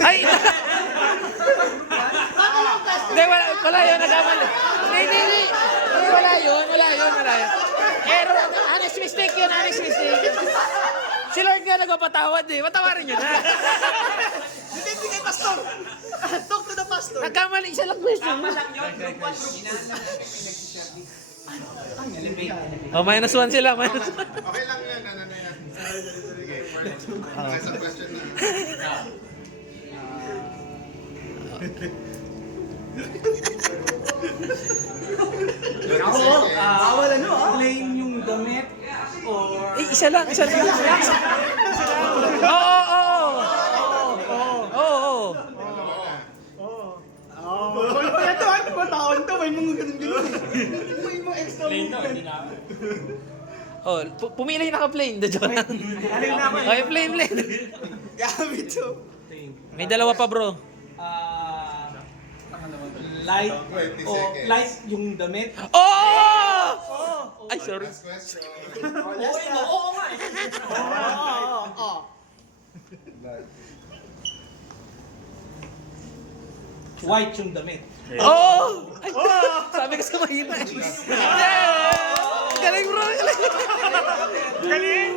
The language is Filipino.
Ay! Hindi, wala yun, nagkamali. Hindi. Wala yun. Error, honest mistake yun. Si Lord nga nagpapatawad eh. Patawarin nyo na. Hindi kay Pastor. Talk to the Pastor. Nagkamali, isa lang question. Tama lang yun. Group 1, group 2. Oh, -1 sila. -1. Okay lang yan, ano na yan. Sige, isang question na. Bawal ano ah. Plain yung damit or... Eh, isa lang. Oo. Ito, ano ba taon to? May mga ganun. May mga extra movement. Oh, pumili yung naka-plain. Joke lang. Okay, plain. Gamit to. May dalawa pa, bro. Light 20 o seconds. light yung damit. Oh! Ay, sorry. Last question. Oo nga eh. White yung damit. Oh! Ay, sabi ko sa mahina. Yeah! Galing, bro. Galing.